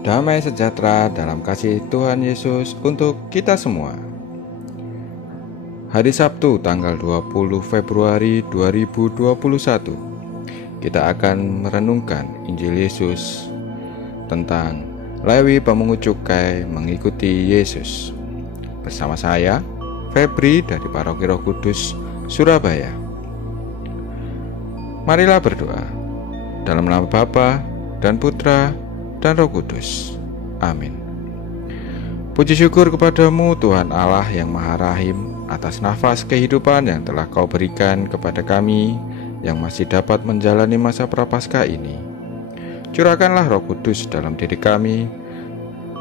Damai sejahtera dalam kasih Tuhan Yesus untuk kita semua. Hari Sabtu tanggal 20 Februari 2021, kita akan merenungkan Injil Yesus tentang Lewi pemungut cukai mengikuti Yesus. Bersama saya, Febri dari Paroki Roh Kudus, Surabaya. Marilah berdoa dalam nama Bapa dan Putra dan Roh Kudus. Amin. Puji syukur kepadamu Tuhan Allah yang Maha Rahim atas nafas kehidupan yang telah Kau berikan kepada kami yang masih dapat menjalani masa prapaskah ini. Curahkanlah Roh Kudus dalam diri kami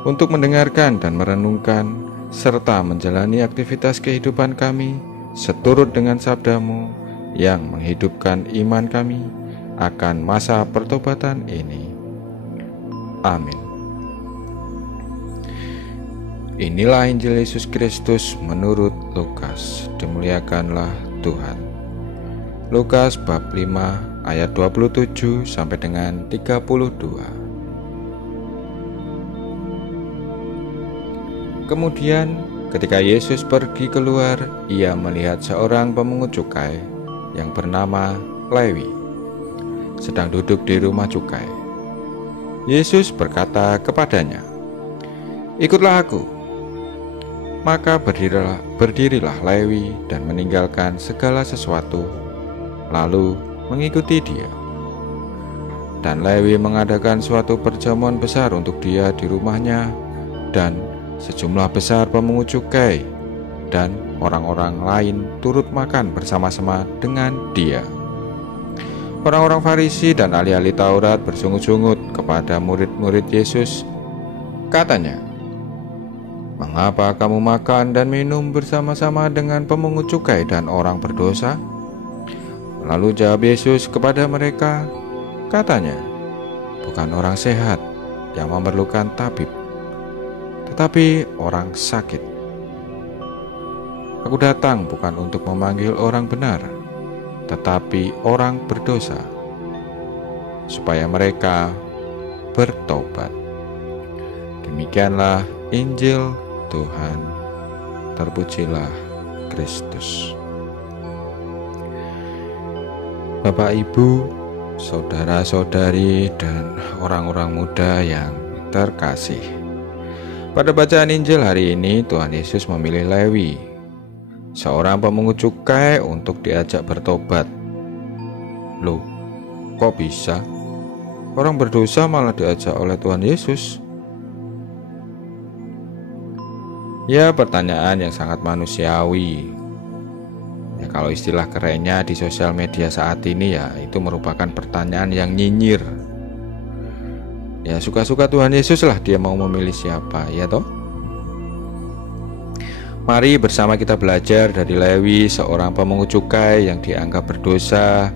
untuk mendengarkan dan merenungkan serta menjalani aktivitas kehidupan kami seturut dengan sabda-Mu yang menghidupkan iman kami akan masa pertobatan ini. Amin. Inilah Injil Yesus Kristus menurut Lukas. Dimuliakanlah Tuhan. Lukas bab 5 ayat 27 sampai dengan 32. Kemudian ketika Yesus pergi keluar, ia melihat seorang pemungut cukai yang bernama Lewi sedang duduk di rumah cukai. Yesus berkata kepadanya, "Ikutlah aku." Maka berdirilah Lewi dan meninggalkan segala sesuatu, lalu mengikuti dia. Dan Lewi mengadakan suatu perjamuan besar untuk dia di rumahnya, dan sejumlah besar pemungut cukai dan orang-orang lain turut makan bersama-sama dengan dia. Orang-orang Farisi dan ahli-ahli Taurat bersungut-sungut kepada murid-murid Yesus. Katanya, "Mengapa kamu makan dan minum bersama-sama dengan pemungut cukai dan orang berdosa?" Lalu jawab Yesus kepada mereka, katanya, "Bukan orang sehat yang memerlukan tabib, tetapi orang sakit. Aku datang bukan untuk memanggil orang benar, tetapi orang berdosa, supaya mereka bertobat." Demikianlah Injil Tuhan. Terpujilah Kristus. Bapak, Ibu, saudara-saudari, dan orang-orang muda yang terkasih, pada bacaan Injil hari ini Tuhan Yesus memilih Lewi, seorang pemungut cukai, untuk diajak bertobat. Loh, kok bisa? Orang berdosa malah diajak oleh Tuhan Yesus? Ya, pertanyaan yang sangat manusiawi. Ya, kalau istilah kerennya di sosial media saat ini, ya itu merupakan pertanyaan yang nyinyir. Ya, suka-suka Tuhan Yesus lah dia mau memilih siapa, ya toh? Mari bersama kita belajar dari Lewi, seorang pemungut cukai yang dianggap berdosa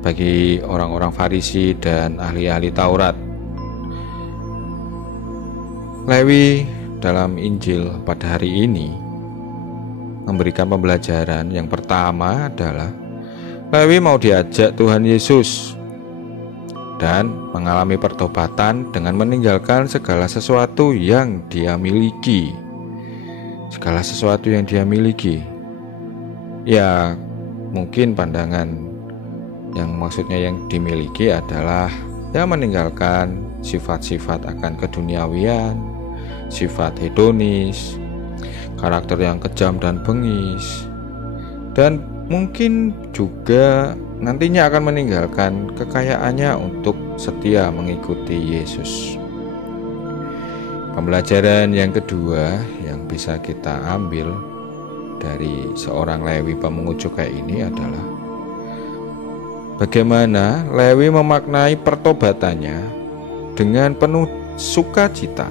bagi orang-orang Farisi dan ahli-ahli Taurat. Lewi dalam Injil pada hari ini memberikan pembelajaran. Yang pertama adalah Lewi mau diajak Tuhan Yesus dan mengalami pertobatan dengan meninggalkan segala sesuatu yang dia miliki. Segala sesuatu yang dia miliki, ya mungkin pandangan yang maksudnya yang dimiliki adalah ya meninggalkan sifat-sifat akan keduniawian, sifat hedonis, karakter yang kejam dan bengis, dan mungkin juga nantinya akan meninggalkan kekayaannya untuk setia mengikuti Yesus. Pembelajaran yang kedua yang bisa kita ambil dari seorang Lewi pemungut cukai ini adalah bagaimana Lewi memaknai pertobatannya dengan penuh sukacita.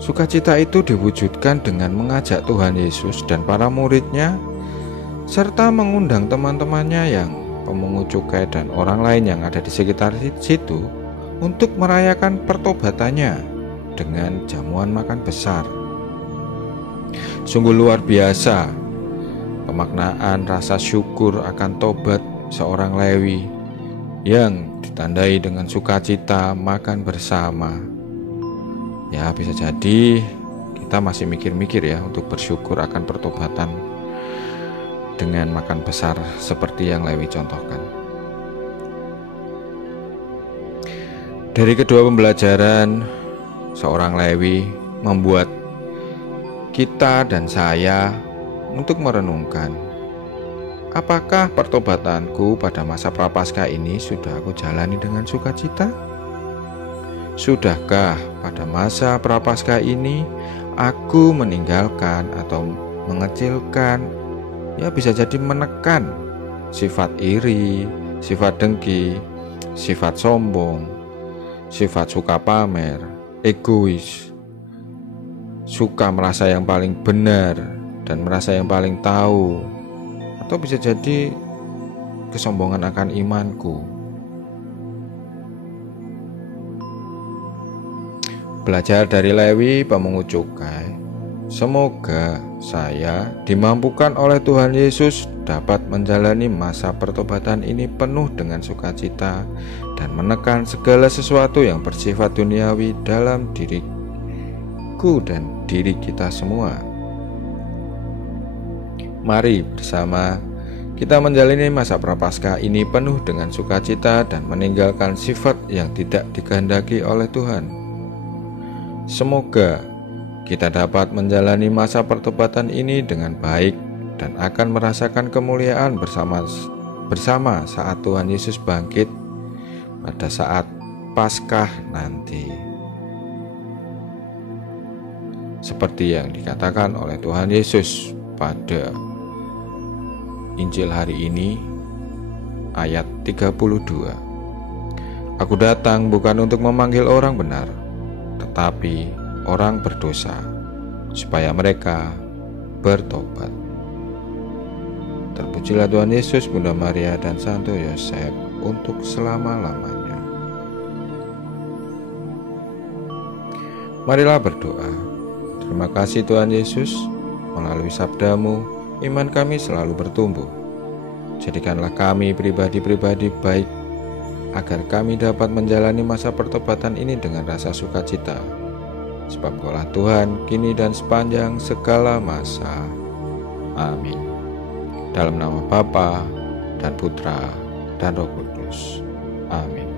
Sukacita itu diwujudkan dengan mengajak Tuhan Yesus dan para muridnya, serta mengundang teman-temannya yang pemungut cukai dan orang lain yang ada di sekitar situ untuk merayakan pertobatannya dengan jamuan makan besar. Sungguh luar biasa pemaknaan rasa syukur akan tobat seorang Lewi yang ditandai dengan sukacita makan bersama. Ya, bisa jadi kita masih mikir-mikir ya untuk bersyukur akan pertobatan dengan makan besar seperti yang Lewi contohkan. Dari kedua pembelajaran, seorang Lewi membuat kita dan saya untuk merenungkan, apakah pertobatanku pada masa Prapaskah ini sudah aku jalani dengan sukacita? Sudahkah pada masa Prapaskah ini aku meninggalkan atau mengecilkan, ya bisa jadi menekan sifat iri, sifat dengki, sifat sombong, sifat suka pamer, egois, suka merasa yang paling benar dan merasa yang paling tahu, atau bisa jadi kesombongan akan imanku. Belajar dari Lewi pemungut cukai, semoga saya dimampukan oleh Tuhan Yesus dapat menjalani masa pertobatan ini penuh dengan sukacita dan menekan segala sesuatu yang bersifat duniawi dalam diriku dan diri kita semua. Mari bersama kita menjalani masa Prapaskah ini penuh dengan sukacita dan meninggalkan sifat yang tidak dikehendaki oleh Tuhan. Semoga kita dapat menjalani masa pertobatan ini dengan baik dan akan merasakan kemuliaan bersama saat Tuhan Yesus bangkit pada saat Paskah nanti. Seperti yang dikatakan oleh Tuhan Yesus pada Injil hari ini, ayat 32. Aku datang bukan untuk memanggil orang benar, tetapi orang berdosa, supaya mereka bertobat. Terpujilah Tuhan Yesus, Bunda Maria, dan Santo Yosef untuk selama-lamanya. Marilah berdoa. Terima kasih Tuhan Yesus, melalui sabda-Mu, iman kami selalu bertumbuh. Jadikanlah kami pribadi-pribadi baik, agar kami dapat menjalani masa pertobatan ini dengan rasa sukacita. Sebab Kaulah Tuhan, kini dan sepanjang segala masa. Amin. Dalam nama Bapa dan Putra dan Roh Kudus. Amin.